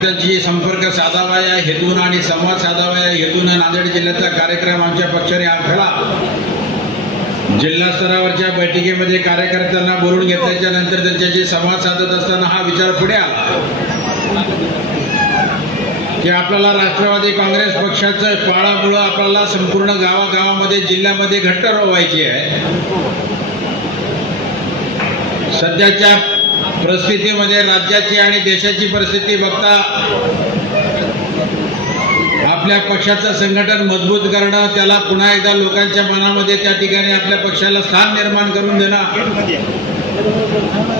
त्यांची संपर्क साधावा या हेतून आणि संवाद साधावा या हेतून नांदेड जिल्ह्याचा कार्यक्रम आमच्या पक्षाने आखला। जिल्हा स्तरावरच्या बैठकीमध्ये कार्यकर्त्यांना बोलून घेतल्याच्या नंतर त्यांच्याशी संवाद साधत असताना हा विचार पुढे आला की आपल्याला राष्ट्रवादी काँग्रेस पक्षाचं पाळामुळं आपल्याला संपूर्ण गावागावामध्ये जिल्ह्यामध्ये घट्ट रोवायची आहे। सध्याच्या परिस्थितीमध्ये राज्याची आणि देशाची परिस्थिती बघता आपल्या पक्षाचं संघटन मजबूत करणं, त्याला पुन्हा एकदा लोकांच्या मनामध्ये त्या ठिकाणी आपल्या पक्षाला स्थान निर्माण करून देणं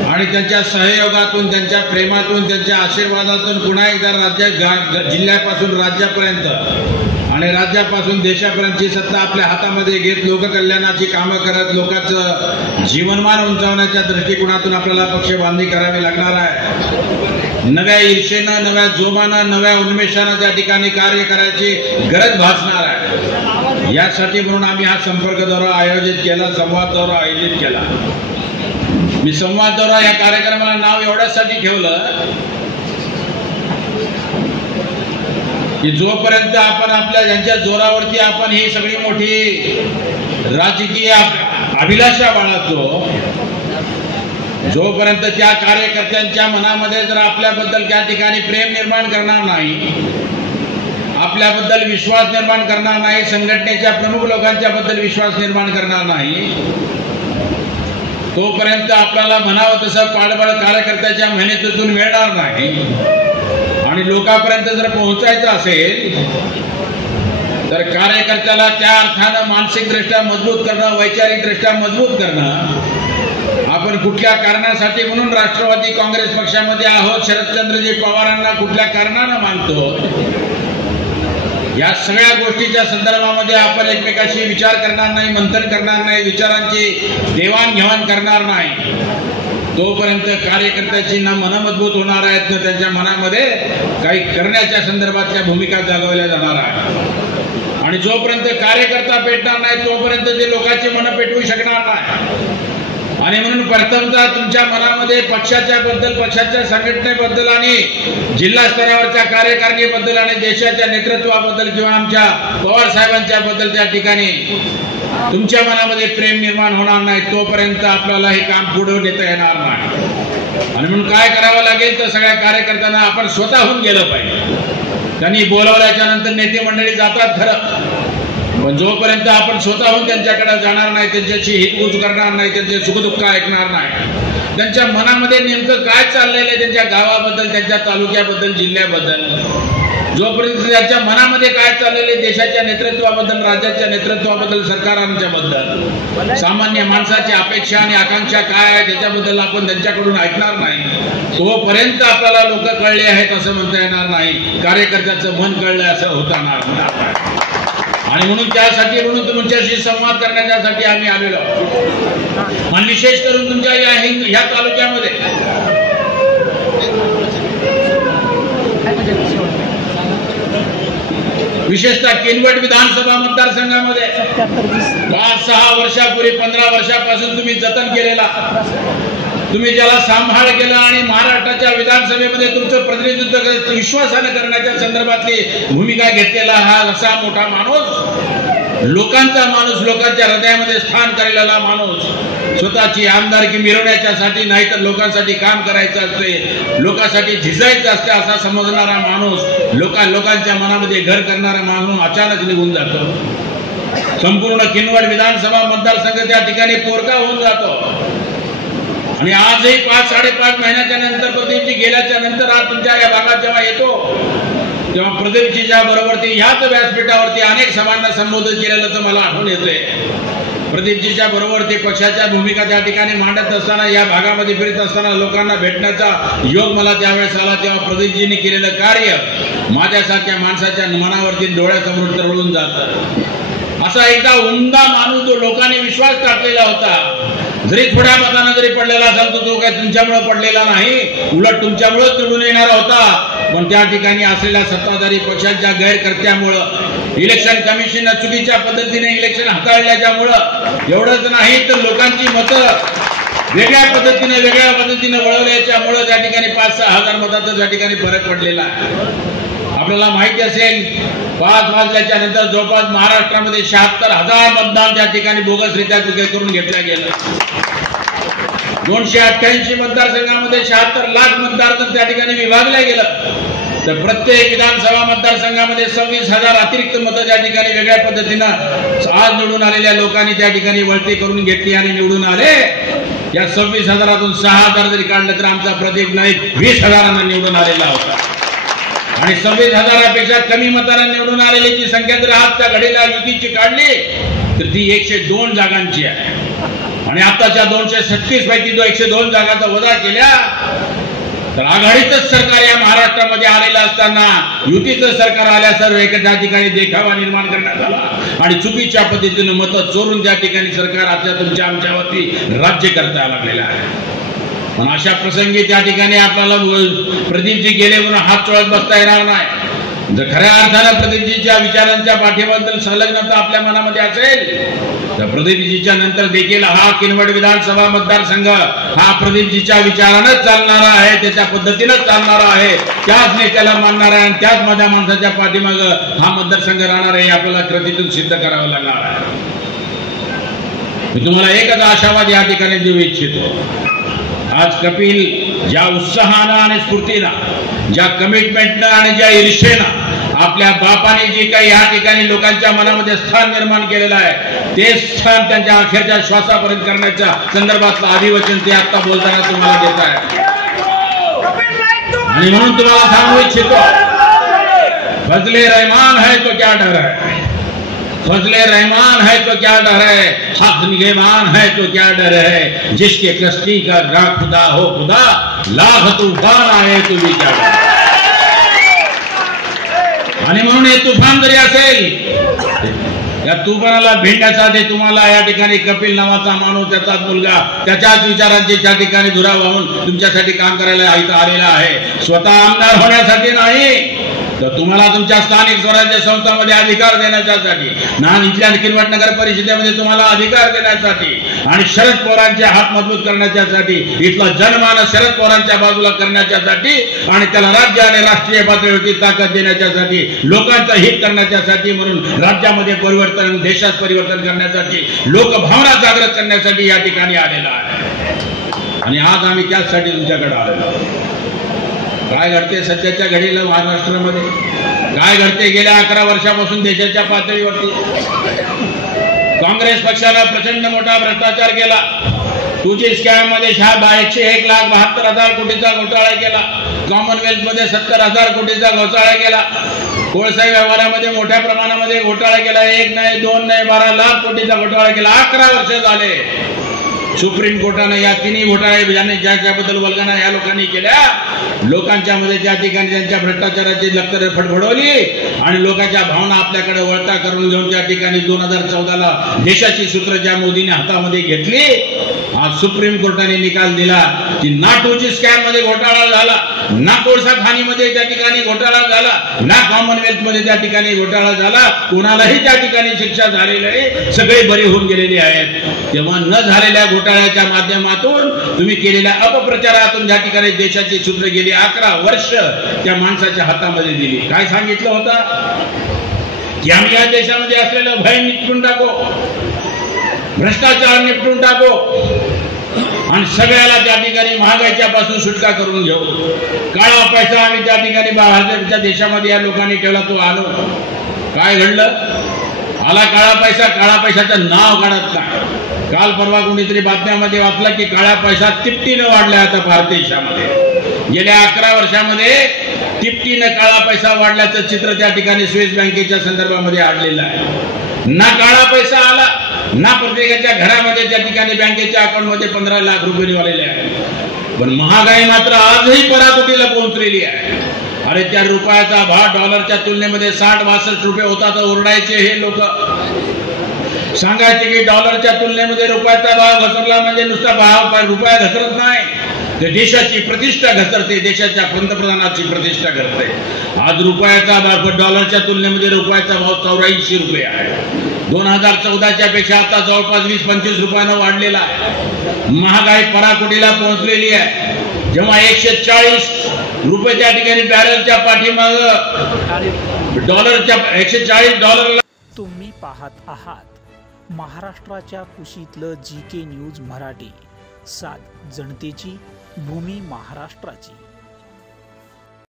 आणि त्यांच्या सहयोगातून, त्यांच्या प्रेमातून, त्यांच्या आशीर्वादातून पुन्हा एकदा जिल्ह्यापासून राज्यापर्यंत आणि राज्यापासून देशापर्यंतची सत्ता आपल्या हातामध्ये घेत लोककल्याणाची कामं करत लोकांचं जीवनमान उंचावण्याच्या दृष्टिकोनातून आपल्याला पक्ष बांधणी करावी लागणार आहे। नव्या ईर्षेनं, नव्या जोमानं, नव्या उन्मेषानं त्या ठिकाणी कार्य करायची गरज भासणार आहे। यासाठी म्हणून आम्ही हा संपर्क दौरा आयोजित केला, संवाद दौरा आयोजित केला। मी संवाद दौरा या कार्यक्रमाला नाव एवढ्यासाठी ठेवलं की जोपर्यंत आपण आपल्या ज्यांच्या जोरावरती आपण ही सगळी मोठी राजकीय अभिलाषा बाळगतो, जोपर्यंत त्या कार्यकर्त्यांच्या मनामध्ये जर आपल्याबद्दल त्या ठिकाणी प्रेम निर्माण करणार नाही, आपल्याबद्दल विश्वास निर्माण करणार नाही, संघटनेच्या प्रमुख लोकांच्या बद्दल विश्वास निर्माण करणार नाही, तोपर्यंत आपल्याला म्हणावं तसं पाठबळ कार्यकर्त्याच्या मेहनतीतून मिळणार नाही। आणि लोकांपर्यंत जर पोहोचायचं असेल तर कार्यकर्त्याला त्या अर्थानं मानसिकदृष्ट्या मजबूत करणं, वैचारिकदृष्ट्या मजबूत करणं। आपण कुठल्या कारणासाठी म्हणून राष्ट्रवादी काँग्रेस पक्षामध्ये आहोत, शरदचंद्रजी पवारांना कुठल्या कारणानं मानतो, या सगळ्या गोष्टीच्या संदर्भामध्ये आपण एकमेकाशी विचार करणार नाही, मंथन करणार नाही, विचारांची देवाणघेवाण करणार नाही, तोपर्यंत कार्यकर्त्याची ना मनं मजबूत होणार आहेत, ना त्यांच्या मनामध्ये काही करण्याच्या संदर्भातल्या भूमिका जागवल्या जाणार आहेत। आणि जोपर्यंत कार्यकर्ता पेटणार नाही तोपर्यंत ते लोकांची मनं पेटवू शकणार नाही। आणि म्हणून प्रथमतः तुमच्या मनामध्ये पक्षाच्या बद्दल, पक्षाच्या संघटनेबद्दल आणि जिल्हा स्तरावरच्या कार्यकारिणीबद्दल आणि देशाच्या नेतृत्वाबद्दल किंवा आमच्या पवार साहेबांच्या बद्दल त्या ठिकाणी तुमच्या मनामध्ये प्रेम निर्माण होणार नाही, तोपर्यंत आपल्याला हे काम पुढे नेता येणार नाही। आणि म्हणून काय करावं लागेल तर सगळ्या कार्यकर्त्यांना आपण स्वतःहून गेलं पाहिजे। त्यांनी बोलावल्याच्या नंतर नेते मंडळी जातात खरं, पण जोपर्यंत आपण स्वतःहून त्यांच्याकडे जाणार नाही, त्यांच्याशी हितगुज करणार नाही, त्यांचे सुखदुःख ऐकणार नाही, त्यांच्या मनामध्ये नेमकं काय चाललेलं आहे त्यांच्या गावाबद्दल, त्यांच्या तालुक्याबद्दल, जिल्ह्याबद्दल, जोपर्यंत त्यांच्या मनामध्ये काय चाललेले देशाच्या नेतृत्वाबद्दल, राज्याच्या नेतृत्वाबद्दल, सरकारांच्या बद्दल, सामान्य माणसाची अपेक्षा आणि आकांक्षा काय आहे त्याच्याबद्दल आपण त्यांच्याकडून ऐकणार नाही, तोपर्यंत आपल्याला लोक कळले आहेत असं म्हणता येणार नाही, कार्यकर्त्याचं मन कळलं असं होता नाही। आणि म्हणून त्यासाठी म्हणून तुमच्याशी संवाद करण्यासाठी आम्ही आलेलो आहोत। आणि विशेष करून तुमच्या या तालुक्यामध्ये विशेषतः किनवट विधानसभा मतदारसंघामध्ये 5-6 वर्षापूर्वी, 15 वर्षापासून तुम्ही जतन केलेला, तुम्ही ज्याला सांभाळ केला आणि महाराष्ट्राच्या विधानसभेमध्ये तुमचं प्रतिनिधित्व विश्वासाने करण्याच्या संदर्भातली भूमिका घेतलेला हा असा मोठा माणूस, लोकांचा माणूस, लोकांच्या हृदयामध्ये स्थान केलेला माणूस, स्वतःची आमदारकी मिळवण्याच्यासाठी नाही तर लोकांसाठी काम करायचं असते, लोकांसाठी झिजायचं असते असा समजणारा माणूस, लोकांच्या मनामध्ये घर करणारा माणूस अचानक निघून जातो। संपूर्ण किनवट विधानसभा मतदारसंघ त्या ठिकाणी पोरका होऊन जातो। आणि आजही 5-5.5 महिन्याच्या नंतर प्रदीपजी गेल्याच्या नंतर आज तुमच्या या भागात जेव्हा येतो तेव्हा प्रदीपजीच्या बरोबरती ह्याच व्यासपीठावरती अनेक सभांना संबोधित केलेलं मला आठवण येते। प्रदीपजीच्या बरोबरती पक्षाच्या भूमिका त्या ठिकाणी मांडत असताना, या भागामध्ये फिरत असताना लोकांना भेटण्याचा योग मला त्यावेळेस आला, तेव्हा प्रदीपजींनी केलेलं कार्य माझ्यासारख्या माणसाच्या मनावरती डोळ्यासमोर तरळून जातं। असा एकदा उमदा माणूस जो लोकांनी विश्वास टाकलेला होता, जरी थोड्या मतानं जरी पडलेला असेल तर तो काही तुमच्यामुळे पडलेला नाही, उलट तुमच्यामुळेच निवडून येणारा होता, पण त्या ठिकाणी असलेल्या सत्ताधारी पक्षांच्या गैरकृत्यामुळं, इलेक्शन कमिशननं चुकीच्या पद्धतीने इलेक्शन हाताळल्याच्यामुळं, एवढंच नाही तर लोकांची मतं वेगळ्या पद्धतीने वळवल्याच्यामुळे त्या ठिकाणी 5-6 हजार मतांचा त्या ठिकाणी फरक पडलेला आहे. आपल्याला माहिती असेल 5 वाजल्याच्या नंतर जवळपास महाराष्ट्रामध्ये 76,000 मतदान त्या ठिकाणी बोगसरित्या करून घेतलं गेलं. 288 मतदारसंघामध्ये 76 लाख मतदार त्या ठिकाणी विभागलं गेलं. तर प्रत्येक विधानसभा मतदारसंघामध्ये 26,000 अतिरिक्त मतं त्या ठिकाणी वेगळ्या पद्धतीनं आज निवडून आलेल्या लोकांनी त्या ठिकाणी वळती करून घेतली आणि निवडून आले. या 26,000तून 6,000 जरी काढलं तर आमचा प्रदीप नाईक 20,000 निवडून आलेला होता. आणि 26,000पेक्षा कमी मतांना निवडून आलेली जी संख्या जर आजच्या घडीला युतीची काढली तर ती 102 जागांची आहे. आणि आताच्या 236 पैकी जो 102 जागांचा वजा केल्या तर आघाडीचंच सरकार या महाराष्ट्रामध्ये आलेलं असताना युतीचं सरकार आल्यासर्व एका ठिकाणी देखावा निर्माण करण्यात आला आणि चुकीच्या पद्धतीने मतं चोरून त्या ठिकाणी सरकार आता तुमच्या आमच्यावरती राज्य करता लागलेलं आहे. पण अशा प्रसंगी त्या ठिकाणी आपल्याला प्रदीपजी गेले म्हणून हात चोळत बसता येणार नाही. जर खऱ्या अर्थानं प्रदीपजीच्या विचारांच्या पाठीबद्दल संलग्नता आपल्या मनामध्ये असेल तर प्रदीपजीच्या नंतर देखील हा किनवट विधानसभा मतदारसंघ हा प्रदीपजीच्या विचारानंच चालणारा आहे, त्याच्या पद्धतीनंच चालणारा आहे, त्याच नेत्याला मानणार आहे आणि त्याच माझ्या माणसाच्या पाठीमाग हा मतदारसंघ राहणार आहे. आपल्याला कृतीतून सिद्ध करावं लागणार आहे. मी तुम्हाला एकच आशावाद या ठिकाणी देऊ इच्छितो. आज कपिल ज्या उत्साहानं आणि स्फूर्तीनं, ज्या कमिटमेंटनं आणि ज्या ईर्षेनं आपल्या बापाने जे काही या ठिकाणी लोकांच्या मनामध्ये स्थान निर्माण केलेलं आहे ते स्थान त्यांच्या अखेरच्या श्वासापर्यंत करण्याच्या संदर्भातलं अधिवचन ते आता बोलताना तुम्हाला देत आहे. आणि म्हणून तुम्हाला सांगू इच्छितो, फजले रहमान है तो क्या डर है, फजले रहमान है तो क्या डर है, हक निगहबान है तो क्या डर है, जिसके कश्ती का राग खुदा हो खुदा, लाख तूफान आए तो भी क्या डर. आणि म्हणून हे तुफान जरी असेल या तुफानाला भेटण्यासाठी तुम्हाला या ठिकाणी कपिल नावाचा माणूस, त्याचा मुलगा, त्याच्याच विचारांची त्या ठिकाणी धुरा वाहून तुमच्यासाठी काम करायला इथं आलेला आहे. स्वतः आमदार होण्यासाठी नाही तर तुम्हाला तुमच्या स्थानिक स्वराज्य संस्थांमध्ये अधिकार देण्यासाठी, इथल्या किनवट नगर परिषदेमध्ये तुम्हाला अधिकार देण्यासाठी आणि शरद पवारांचे हात मजबूत करण्यासाठी, इथला जनमानस शरद पवारांच्या बाजूला करण्यासाठी आणि त्याला राज्य आणि राष्ट्रीय पातळीवरती ताकद देण्यासाठी, लोकांचं हित करण्यासाठी, म्हणून राज्यामध्ये परिवर्तन, देशात परिवर्तन करण्यासाठी, लोकभावना जागृत करण्यासाठी या ठिकाणी आलेला आहे. आणि आज आम्ही त्याचसाठी तुमच्याकडे आलेलो आहोत. काय घडते सध्याच्या घडीला महाराष्ट्रामध्ये, काय घडते गेल्या 11 वर्षापासून देशाच्या पातळीवरती. काँग्रेस पक्षानं प्रचंड मोठा भ्रष्टाचार केला. 2G स्कॅम मध्ये 1,72,000 कोटीचा घोटाळा केला. कॉमनवेल्थ मध्ये 70,000 कोटीचा घोटाळा केला. कोळसा व्यवहारामध्ये मोठ्या प्रमाणामध्ये घोटाळा केला. 1 नाही 2 नाही 12 लाख कोटीचा घोटाळा केला. 11 वर्ष झाले. सुप्रीम कोर्टाने या तिन्ही घोटाळे ज्याच्याबद्दल वल्गना या लोकांनी केल्या, लोकांच्या मध्ये त्या ठिकाणी त्यांच्या भ्रष्टाचाराची लक्तरे फडफडवली आणि लोकांच्या भावना आपल्याकडे वळता करून घेऊन त्या ठिकाणी 2014ला देशाची सूत्र ज्या मोदीने हातामध्ये घेतली, आज सुप्रीम कोर्टाने निकाल दिला की ना 2G स्कॅम मध्ये घोटाळा झाला, ना कोळसा खाणीमध्ये त्या ठिकाणी घोटाळा झाला, ना कॉमनवेल्थ मध्ये त्या ठिकाणी घोटाळा झाला. कोणालाही त्या ठिकाणी शिक्षा झालेली आहे, सगळे बरे होऊन गेलेले आहेत. तेव्हा न झालेल्या घोटाळ्याच्या माध्यमातून तुम्ही केलेल्या अपप्रचारातून ज्या ठिकाणी देशाची सूत्र गेली 11 वर्ष त्या माणसाच्या हातामध्ये दिली. काय सांगितलं होतं की आम्ही या देशामध्ये असलेलं भय निपटून टाकू, भ्रष्टाचार निपटून टाकू आणि सगळ्याला त्या ठिकाणी महागाईच्या पासून सुटका करून घेऊ. काळा पैसा आम्ही त्या ठिकाणी भारताच्या देशामध्ये या लोकांनी ठेवला, तो आणू. काय घडलं? आला काळा पैसा, काळा पैशाचं नाव काढत नाही. काल परवा कोणीतरी बातम्यामध्ये वाचला की काळा पैसा तिपटीनं वाढला आता भारत देशामध्ये. गेल्या 11 वर्षामध्ये तिपटीनं काळा पैसा वाढल्याचं चित्र त्या ठिकाणी स्विस बँकेच्या संदर्भामध्ये आणलेलं आहे. ना काळा पैसा आला, ना प्रत्येकाच्या घरामध्ये त्या ठिकाणी बँकेच्या अकाउंटमध्ये 15 लाख रुपये निघालेले आहेत. पण महागाई मात्र आजही पराकोटीला पोहोचलेली आहे. अरे त्या रुपयाचा भाव डॉलरच्या तुलनेमध्ये 60-62 रुपये होता तर ओरडायचे हे लोक. सांगायचे की डॉलरच्या तुलनेमध्ये रुपयाचा भाव घसरला म्हणजे नुसता भाव रुपया घसरत नाही, ते देशाची प्रतिष्ठा घसरते, देशाच्या पंतप्रधानाची प्रतिष्ठा घसरते. आज रुपयाचा भाव डॉलरच्या तुलनेमध्ये रुपयाचा भाव 84 रुपये आहे. 2014च्या पेक्षा आता जवळपास 20-25 रुपयानं वाढलेला आहे. महागाई पराकोटीला पोहोचलेली आहे. जेव्हा 140 रुपये त्या ठिकाणी बॅरलच्या पाठीमाग डॉलरच्या $140 तुम्ही पाहत आहात महाराष्ट्राच्या कुशीतलं GK न्यूज मराठी. साथ जनतेची, भूमी महाराष्ट्राची.